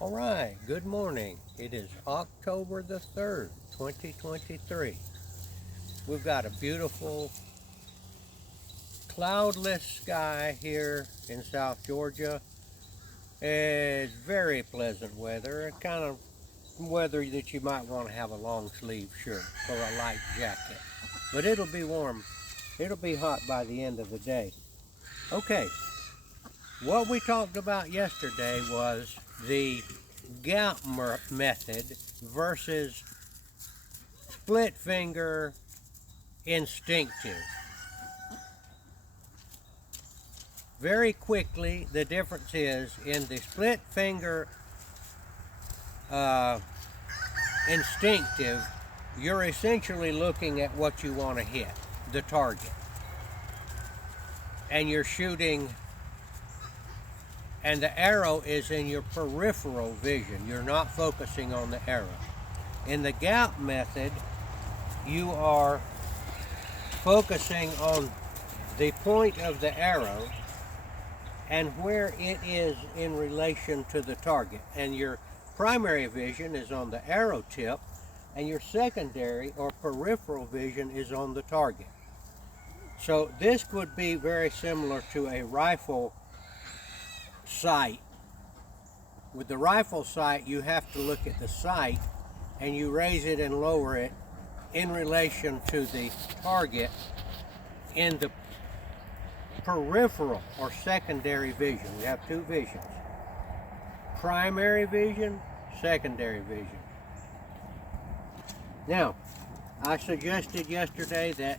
All right, good morning. It is October the 3rd, 2023. We've got a beautiful cloudless sky here in South Georgia. It's very pleasant weather, kind of weather that you might want to have a long sleeve shirt or a light jacket. But it'll be warm. It'll be hot by the end of the day. Okay, what we talked about yesterday was the gap method versus split finger instinctive. Very quickly, the difference is in the split finger instinctive, you're essentially looking at what you want to hit, the target, and you're shooting, and the arrow is in your peripheral vision. You're not focusing on the arrow. In the gap method, you are focusing on the point of the arrow and where it is in relation to the target. And your primary vision is on the arrow tip, and your secondary or peripheral vision is on the target. So this would be very similar to a rifle sight. With the rifle sight, you have to look at the sight and you raise it and lower it in relation to the target in the peripheral or secondary vision. We have two visions: primary vision, secondary vision. Now, I suggested yesterday that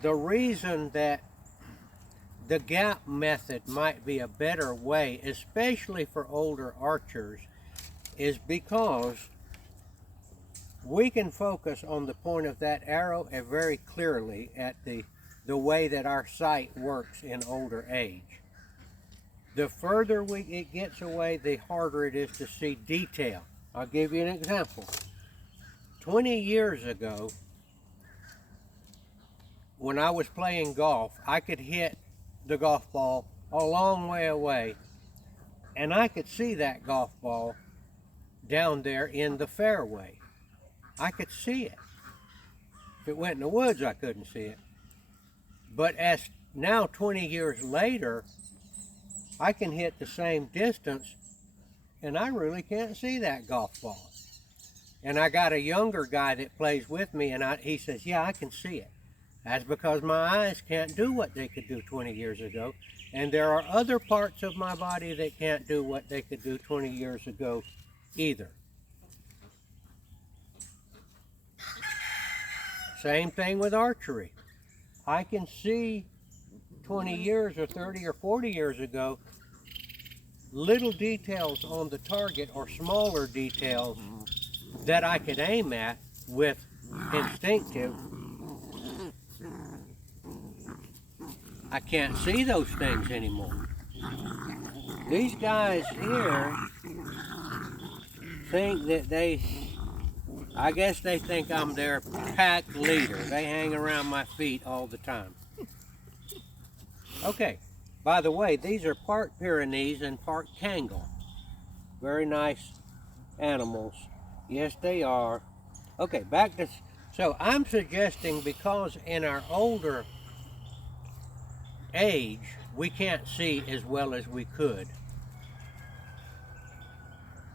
the reason that the gap method might be a better way, especially for older archers, is because we can focus on the point of that arrow very clearly at the way that our sight works in older age. The further it gets away, the harder it is to see detail. I'll give you an example. 20 years ago, when I was playing golf, I could hit the golf ball a long way away, and I could see that golf ball down there in the fairway. I could see it. If it went in the woods, I couldn't see it. But as now 20 years later, I can hit the same distance and I really can't see that golf ball. And I got a younger guy that plays with me, and he says, yeah, I can see it. That's because my eyes can't do what they could do 20 years ago. And there are other parts of my body that can't do what they could do 20 years ago either. Same thing with archery. I can see 20 years or 30 or 40 years ago little details on the target or smaller details that I could aim at with instinctive. I can't see those things anymore. These guys here think that I guess they think I'm their pack leader. They hang around my feet all the time. Okay, by the way, these are part Pyrenees and part Kangal. Very nice animals. Yes, they are. Okay, back to, so I'm suggesting, because in our older age, we can't see as well as we could.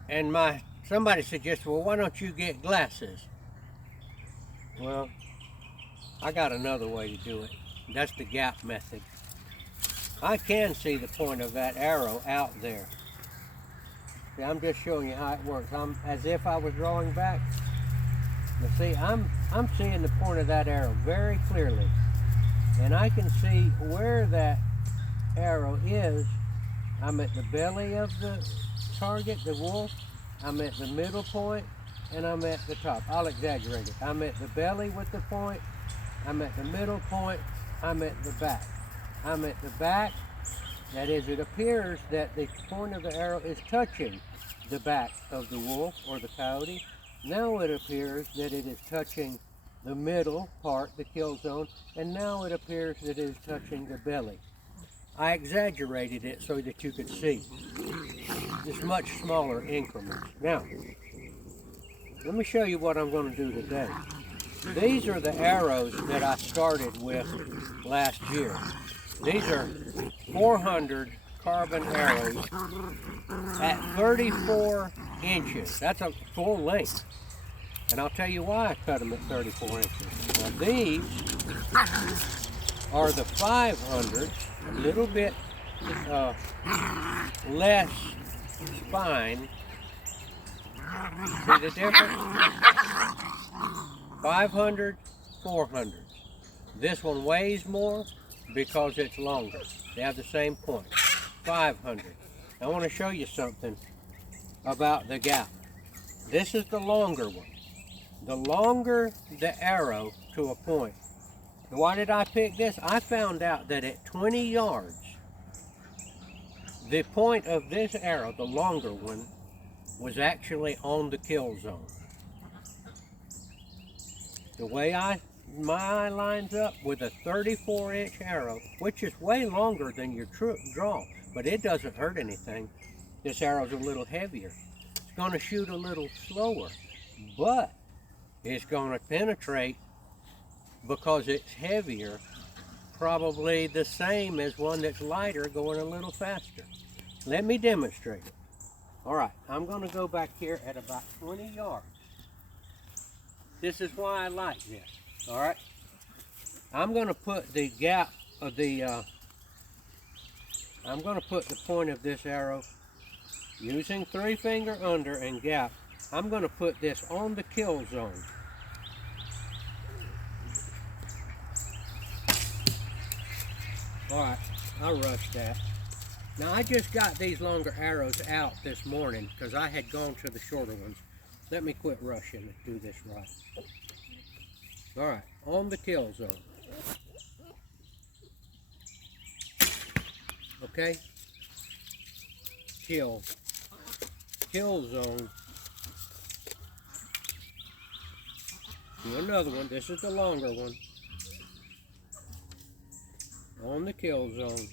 And somebody suggested, well, why don't you get glasses? Well, I got another way to do it. That's the gap method. I can see the point of that arrow out there. See, I'm just showing you how it works. I'm as if I was drawing back. You see, I'm seeing the point of that arrow very clearly. And I can see where that arrow is. I'm at the belly of the target, the wolf. I'm at the middle point, and I'm at the top. I'll exaggerate it. I'm at the belly with the point. I'm at the middle point. I'm at the back. I'm at the back. That is, it appears that the point of the arrow is touching the back of the wolf or the coyote. Now it appears that it is touching the middle part, the kill zone, and now it appears that it is touching the belly. I exaggerated it so that you could see. It's much smaller increments. Now, let me show you what I'm going to do today. These are the arrows that I started with last year. These are 400 carbon arrows at 34 inches. That's a full length. And I'll tell you why I cut them at 34 inches. Now these are the 500s, a little bit less spine. See the difference? 500, 400. This one weighs more because it's longer. They have the same point. 500. I want to show you something about the gap. This is the longer one. The longer the arrow to a point. Why did I pick this? I found out that at 20 yards, the point of this arrow, the longer one, was actually on the kill zone. The way my eye lines up with a 34-inch arrow, which is way longer than your draw, but it doesn't hurt anything. This arrow's a little heavier. It's going to shoot a little slower, but it's going to penetrate because it's heavier, probably the same as one that's lighter going a little faster. Let me demonstrate it. All right, I'm going to go back here at about 20 yards. This is why I like this. All right, I'm going to put the gap of the, I'm going to put the point of this arrow using 3-finger under and gap. I'm going to put this on the kill zone. All right, I rushed that. Now I just got these longer arrows out this morning because I had gone to the shorter ones. Let me quit rushing and do this right. All right, on the kill zone. Okay? Kill zone. Do another one. This is the longer one. On the kill zone.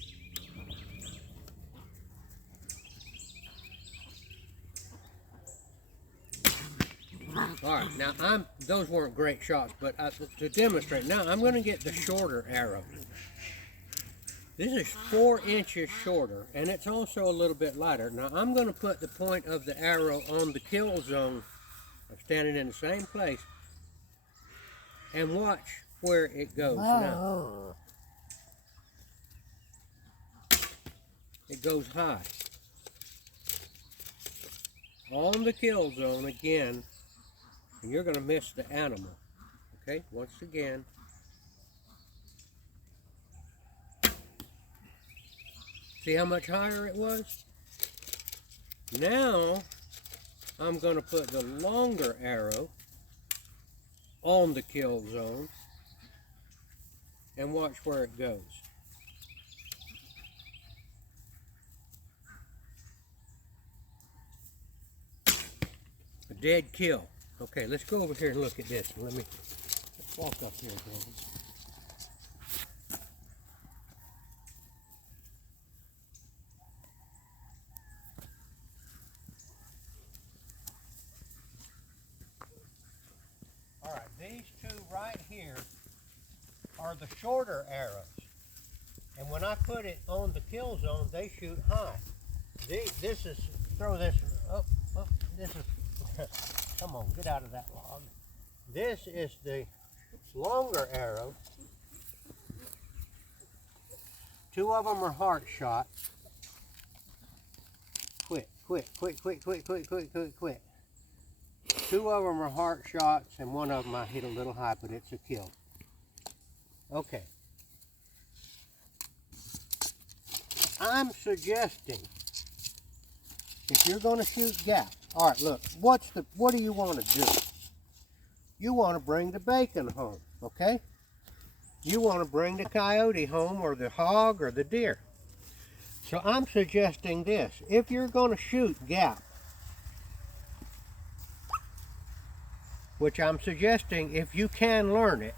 All right, now those weren't great shots, but to demonstrate, now I'm going to get the shorter arrow. This is 4 inches shorter, and it's also a little bit lighter. Now I'm going to put the point of the arrow on the kill zone. I'm standing in the same place, and watch where it goes now. It goes high. On the kill zone again, and you're going to miss the animal. Okay, once again. See how much higher it was? Now, I'm going to put the longer arrow on the kill zone and watch where it goes. A dead kill. Okay, let's go over here and look at this. Let's walk up here, baby. All right, these two right here are the shorter arrows. And when I put it on the kill zone, they shoot high. This is, throw this up, this is, come on, get out of that log. This is the longer arrow. 2 of them are heart shots. Quit. 2 of them are heart shots, and 1 of them I hit a little high, but it's a kill. Okay. I'm suggesting, if you're going to shoot gap, all right, look, what do you want to do? You want to bring the bacon home, okay? You want to bring the coyote home, or the hog, or the deer. So I'm suggesting this. If you're going to shoot gap, which I'm suggesting, if you can learn it,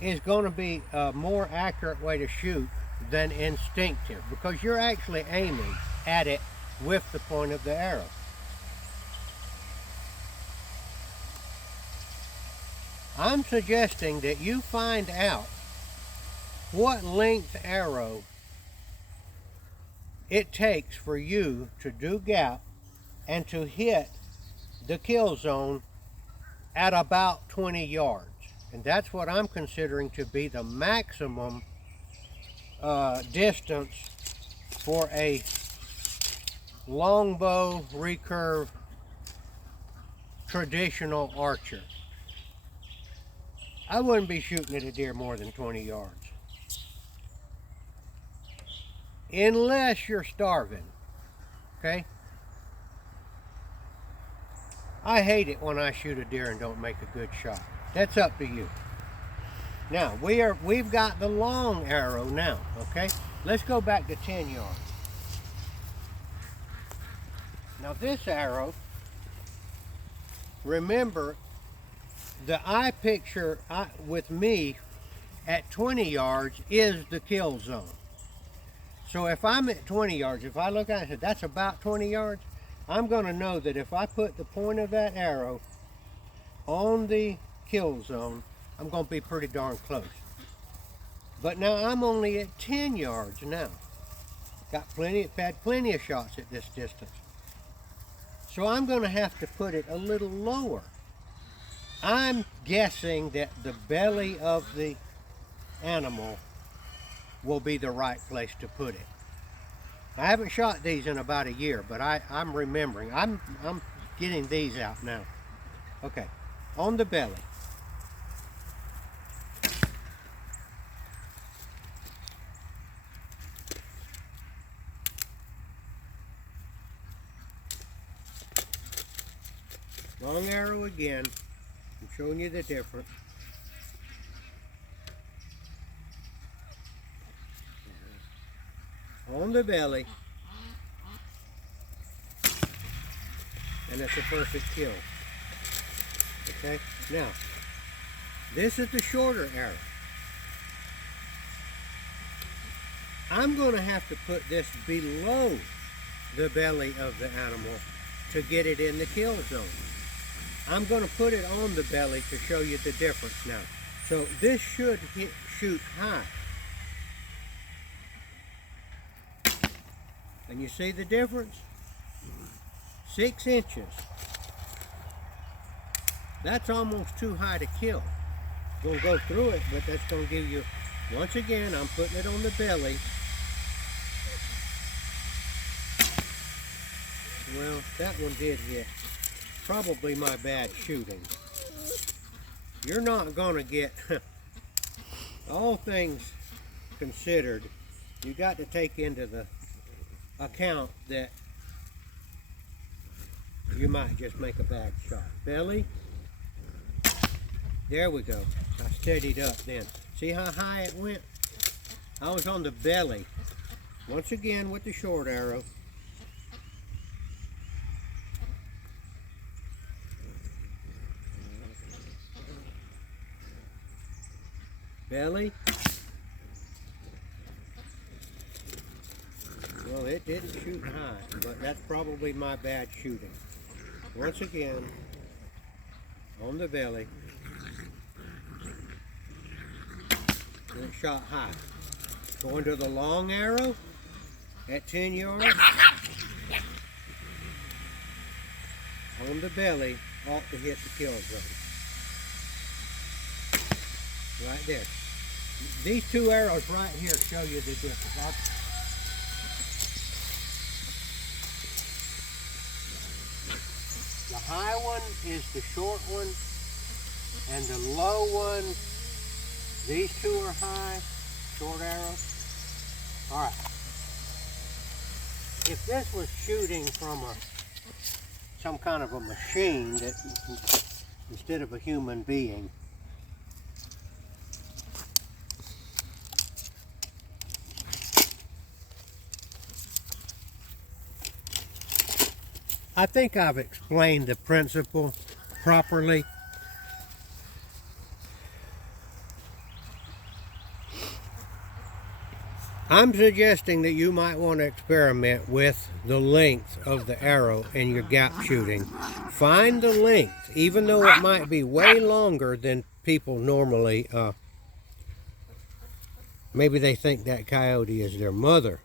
is going to be a more accurate way to shoot than instinctive, because you're actually aiming at it with the point of the arrow. I'm suggesting that you find out what length arrow it takes for you to do gap and to hit the kill zone at about 20 yards. And that's what I'm considering to be the maximum distance for a longbow recurve traditional archer. I wouldn't be shooting at a deer more than 20 yards. Unless you're starving, okay? I hate it when I shoot a deer and don't make a good shot. That's up to you. Now, we've got the long arrow now, okay? Let's go back to 10 yards. Now this arrow, remember, the eye picture with me at 20 yards is the kill zone. So if I'm at 20 yards, if I look at it and say, that's about 20 yards, I'm going to know that if I put the point of that arrow on the kill zone, I'm going to be pretty darn close. But now I'm only at 10 yards now. Had plenty of shots at this distance. So I'm going to have to put it a little lower. I'm guessing that the belly of the animal will be the right place to put it. I haven't shot these in about a year, but I'm remembering. I'm getting these out now. Okay, on the belly. Long arrow again. I'm showing you the difference. On the belly, and it's a perfect kill. Okay, now this is the shorter arrow. I'm going to have to put this below the belly of the animal to get it in the kill zone. I'm going to put it on the belly to show you the difference now. So this should shoot high. And you see the difference? 6 inches. That's almost too high to kill. Going to go through it, but that's going to give you, once again, I'm putting it on the belly. Well, that one did hit. Probably my bad shooting. You're not going to get, all things considered, you got to take into the account that you might just make a bad shot. Belly. There we go. I steadied up then. See how high it went? I was on the belly. Once again with the short arrow. Belly. Well, it didn't shoot high, but that's probably my bad shooting. Once again, on the belly. And it shot high. Going to the long arrow at 10 yards. On the belly, ought to hit the kill zone. Right there. These two arrows right here show you the difference. The high one is the short one, and the low one, these two are high, short arrows. All right. If this was shooting from some kind of a machine that instead of a human being, I think I've explained the principle properly. I'm suggesting that you might want to experiment with the length of the arrow in your gap shooting. Find the length, even though it might be way longer than people normally, maybe they think that coyote is their mother.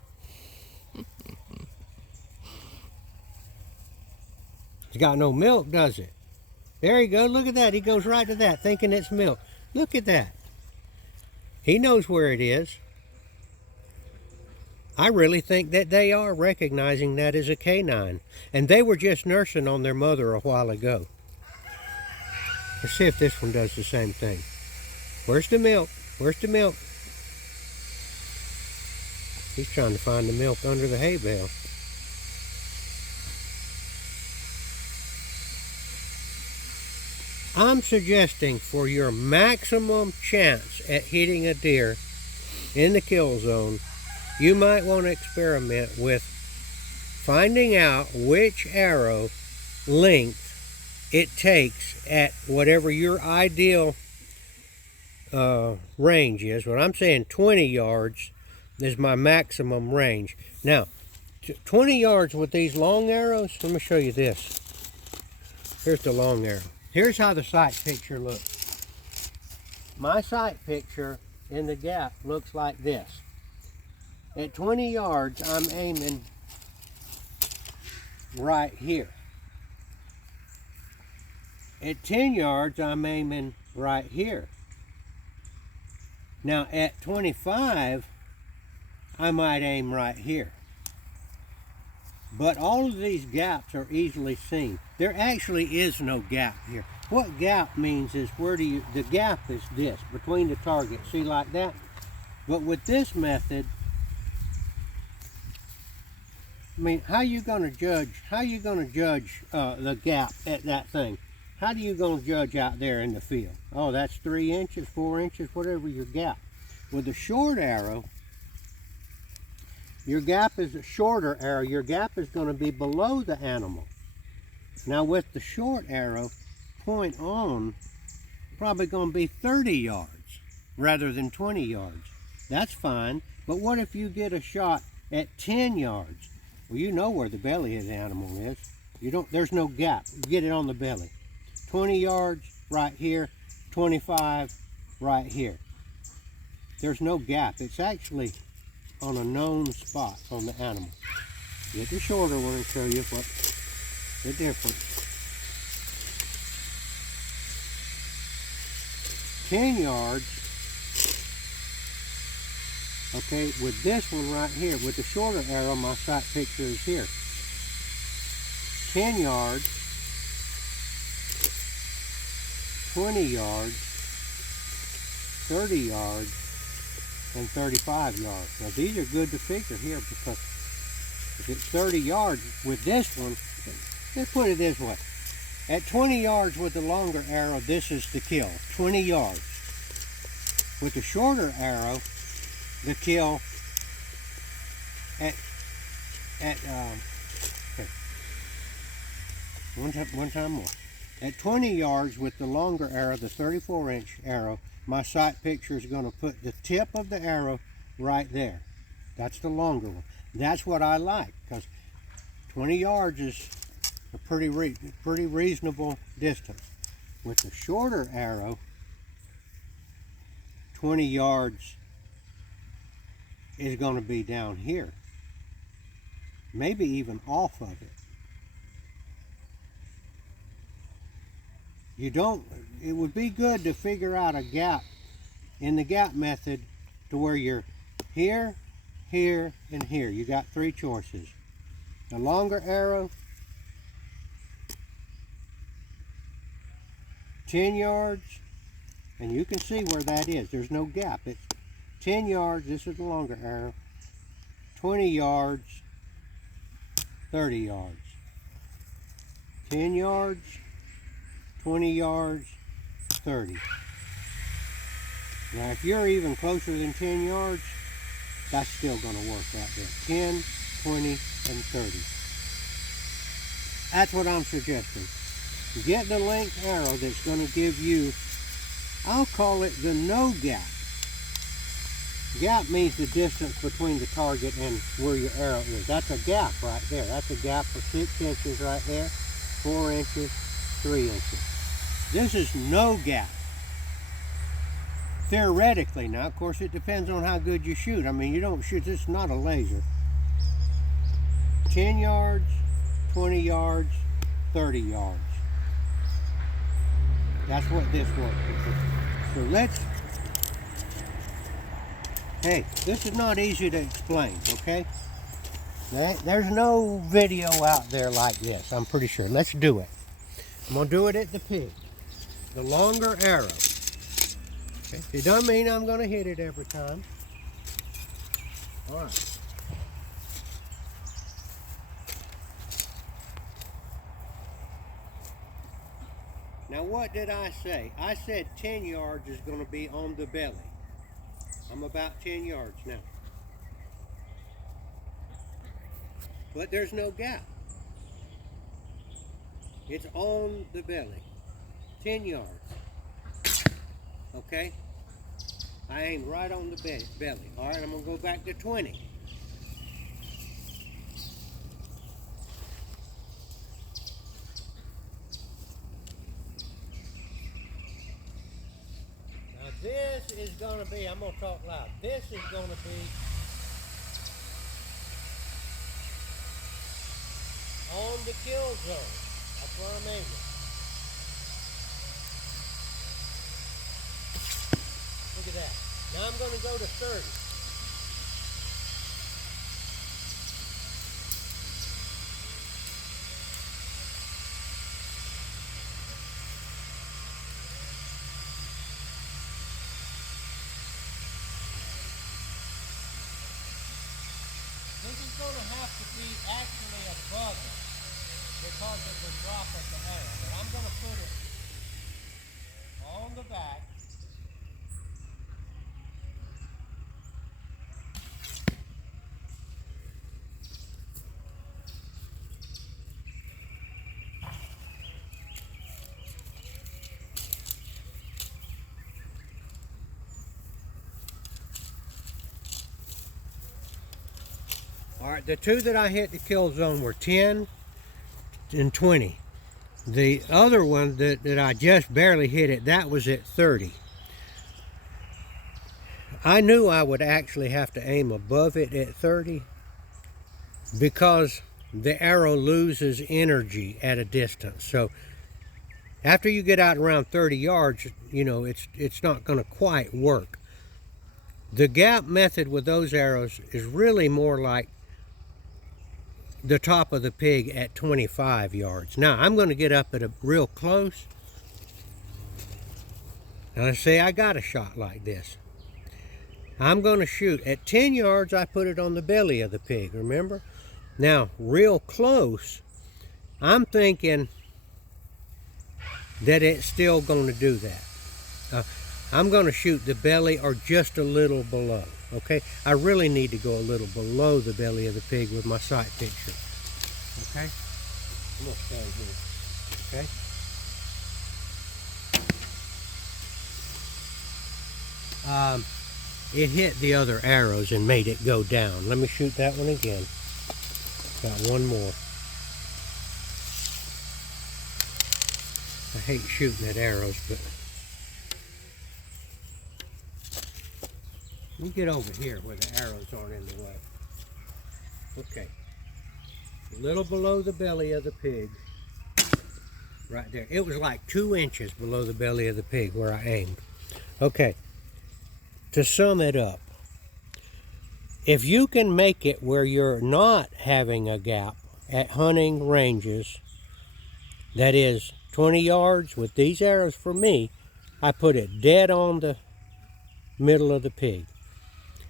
It's got no milk, does it? There you go, look at that. He goes right to that, thinking it's milk. Look at that. He knows where it is. I really think that they are recognizing that as a canine. And they were just nursing on their mother a while ago. Let's see if this one does the same thing. Where's the milk? Where's the milk? He's trying to find the milk under the hay bale. I'm suggesting for your maximum chance at hitting a deer in the kill zone, you might want to experiment with finding out which arrow length it takes at whatever your ideal range is. What I'm saying, 20 yards is my maximum range. Now, 20 yards with these long arrows, let me show you this. Here's the long arrow. Here's how the sight picture looks. My sight picture in the gap looks like this. At 20 yards, I'm aiming right here. At 10 yards, I'm aiming right here. Now at 25, I might aim right here. But all of these gaps are easily seen. There actually is no gap here. What gap means is the gap is this, between the targets, see, like that? But with this method, I mean, how you gonna judge the gap at that thing? How do you gonna judge out there in the field? Oh, that's 3 inches, 4 inches, whatever your gap. With a short arrow, your gap is a shorter arrow. Your gap is gonna be below the animal. Now with the short arrow, point on, probably gonna be 30 yards rather than 20 yards. That's fine, but what if you get a shot at 10 yards? Well, you know where the belly of the animal is. There's no gap. You get it on the belly. 20 yards right here, 25 right here. There's no gap. It's actually on a known spot on the animal. Get the shorter one and show you what the difference. 10 yards. Okay, with this one right here, with the shorter arrow, my sight picture is here. 10 yards, 20 yards, 30 yards, and 35 yards. Now these are good to figure here because if it's 30 yards with this one, let's put it this way. At 20 yards with the longer arrow, this is the kill, 20 yards. With the shorter arrow, the kill okay. One time more. At 20 yards with the longer arrow, the 34-inch arrow, my sight picture is going to put the tip of the arrow right there. That's the longer one. That's what I like, because 20 yards is a pretty reasonable distance. With the shorter arrow, 20 yards is going to be down here, maybe even off of it. It would be good to figure out a gap in the gap method to where you're here, here, and here. You got 3 choices. The longer arrow, 10 yards, and you can see where that is. There's no gap. It's 10 yards, this is the longer arrow, 20 yards, 30 yards. 10 yards, 20 yards, 30. Now if you're even closer than 10 yards, that's still going to work out there. 10, 20, and 30. That's what I'm suggesting. Get the length arrow that's going to give you, I'll call it the no gap. Gap means the distance between the target and where your arrow is. That's a gap right there. That's a gap of 6 inches right there, 4 inches, 3 inches. This is no gap. Theoretically now, of course, it depends on how good you shoot. I mean, you don't shoot, this is not a laser. 10 yards, 20 yards, 30 yards. That's what this works. So let's, hey, this is not easy to explain, okay? There's no video out there like this, I'm pretty sure. Let's do it. I'm gonna do it at the pig. The longer arrow. Okay. It doesn't mean I'm gonna hit it every time. All right. Now what did I say? I said 10 yards is going to be on the belly. I'm about 10 yards now. But there's no gap. It's on the belly. 10 yards. Okay? I aim right on the belly. All right, I'm going to go back to 20. This is going to be, I'm going to talk loud, this is going to be on the kill zone. That's where I'm aiming. Look at that. Now I'm going to go to 30. This is going to have to be actually above it because of the drop of the arrow. But I'm going to put it on the back. All right, the two that I hit the kill zone were 10 and 20. The other one that I just barely hit it, that was at 30. I knew I would actually have to aim above it at 30 because the arrow loses energy at a distance. So after you get out around 30 yards, you know, it's not going to quite work. The gap method with those arrows is really more like the top of the pig at 25 yards. Now I'm going to get up at a real close. Now let's say I got a shot like this. I'm going to shoot at 10 yards. I put it on the belly of the pig, remember? Now real close, I'm thinking that it's still going to do that. I'm going to shoot the belly or just a little below. Okay, I really need to go a little below the belly of the pig with my sight picture. Okay, I'm gonna stand here. Okay. It hit the other arrows and made it go down. Let me shoot that one again. Got one more. I hate shooting at arrows, but let me get over here where the arrows aren't in the way. Okay. A little below the belly of the pig. Right there. It was like 2 inches below the belly of the pig where I aimed. Okay. To sum it up, if you can make it where you're not having a gap at hunting ranges, that is 20 yards with these arrows, for me, I put it dead on the middle of the pig.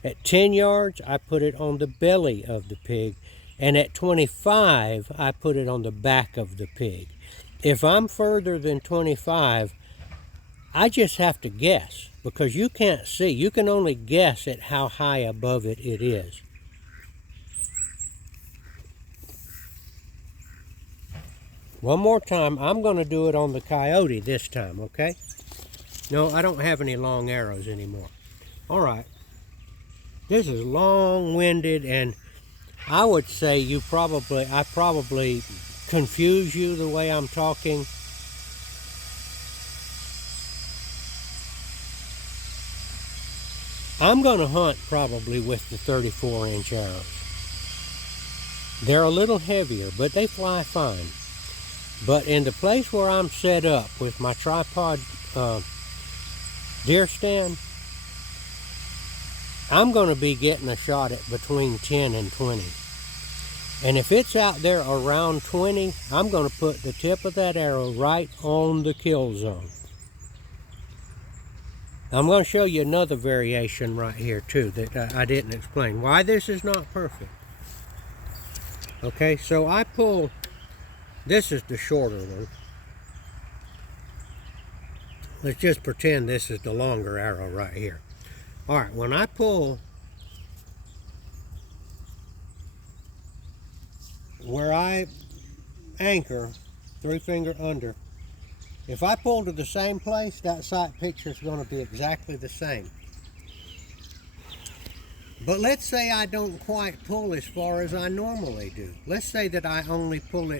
At 10 yards, I put it on the belly of the pig. And at 25, I put it on the back of the pig. If I'm further than 25, I just have to guess because you can't see. You can only guess at how high above it is. One more time, I'm going to do it on the coyote this time, okay? No, I don't have any long arrows anymore. All right. This is long-winded, and I would say I probably confuse you the way I'm talking. I'm going to hunt probably with the 34-inch arrows. They're a little heavier, but they fly fine. But in the place where I'm set up with my tripod deer stand, I'm going to be getting a shot at between 10 and 20. And if it's out there around 20, I'm going to put the tip of that arrow right on the kill zone. I'm going to show you another variation right here too that I didn't explain. Why this is not perfect. Okay, so I pull, this is the shorter one. Let's just pretend this is the longer arrow right here. All right, when I pull where I anchor, 3-finger under, if I pull to the same place, that sight picture is going to be exactly the same. But let's say I don't quite pull as far as I normally do. Let's say that I only pull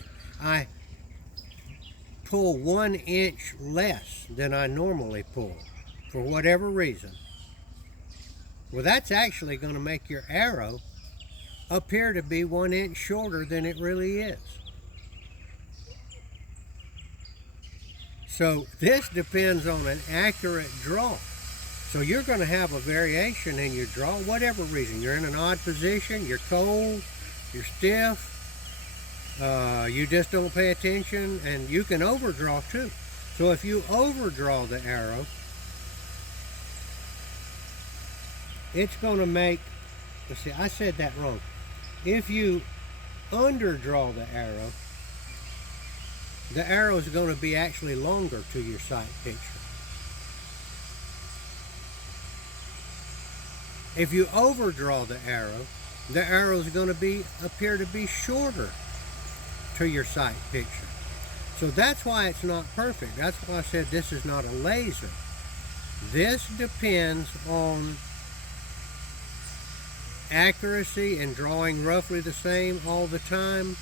1 inch less than I normally pull for whatever reason. Well, that's actually going to make your arrow appear to be 1 inch shorter than it really is. So this depends on an accurate draw. So you're going to have a variation in your draw, whatever reason. You're in an odd position, you're cold, you're stiff, you just don't pay attention, and you can overdraw too. So if you overdraw the arrow, it's going to make, let's see, I said that wrong. If you underdraw the arrow is going to be actually longer to your sight picture. If you overdraw the arrow is going to appear to be shorter to your sight picture. So that's why it's not perfect. That's why I said this is not a laser. This depends on accuracy and drawing roughly the same all the time.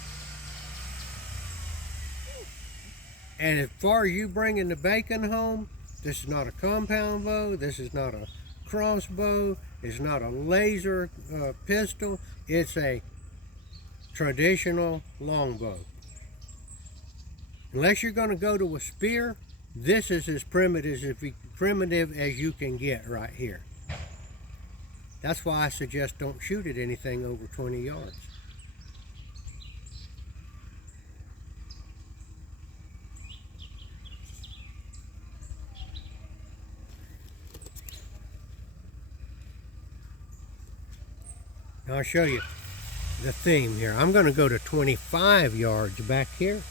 And as far as you bringing the bacon home, this is not a compound bow, this is not a crossbow, it's not a laser pistol, it's a traditional longbow. Unless you're going to go to a spear, this is as primitive as you can get right here. That's why I suggest don't shoot at anything over 20 yards. Now I'll show you the theme here. I'm going to go to 25 yards back here,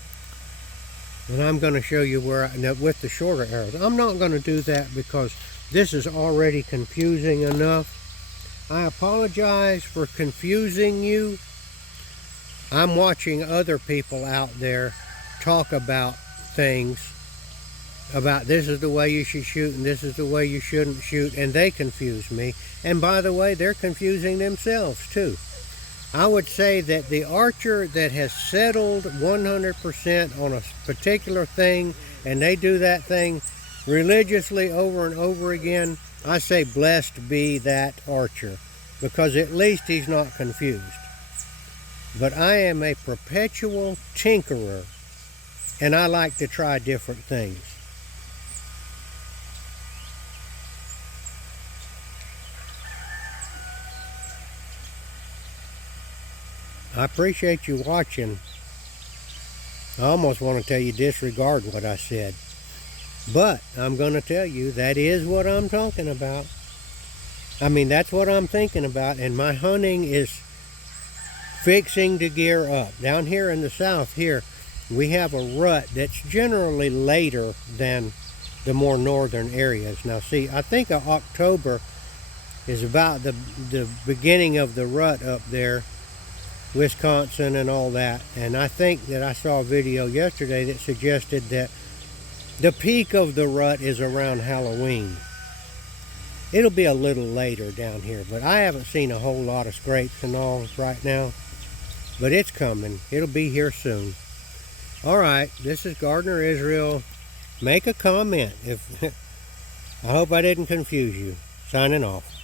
and I'm going to show you where with the shorter arrows. I'm not going to do that because this is already confusing enough. I apologize for confusing you. I'm watching other people out there talk about things, about this is the way you should shoot and this is the way you shouldn't shoot, and they confuse me. And by the way, they're confusing themselves too. I would say that the archer that has settled 100% on a particular thing, and they do that thing religiously over and over again, I say blessed be that archer, because at least he's not confused. But I am a perpetual tinkerer, and I like to try different things. I appreciate you watching. I almost want to tell you disregard what I said. But I'm going to tell you that is what I'm talking about. I mean, that's what I'm thinking about. And my hunting is fixing to gear up. Down here in the south here, we have a rut that's generally later than the more northern areas. Now see, I think October is about the beginning of the rut up there, Wisconsin and all that. And I think that I saw a video yesterday that suggested that the peak of the rut is around Halloween. It'll be a little later down here, but I haven't seen a whole lot of scrapes and all right now. But it's coming. It'll be here soon. All right, this is Gardener Israel. Make a comment. I hope I didn't confuse you. Signing off.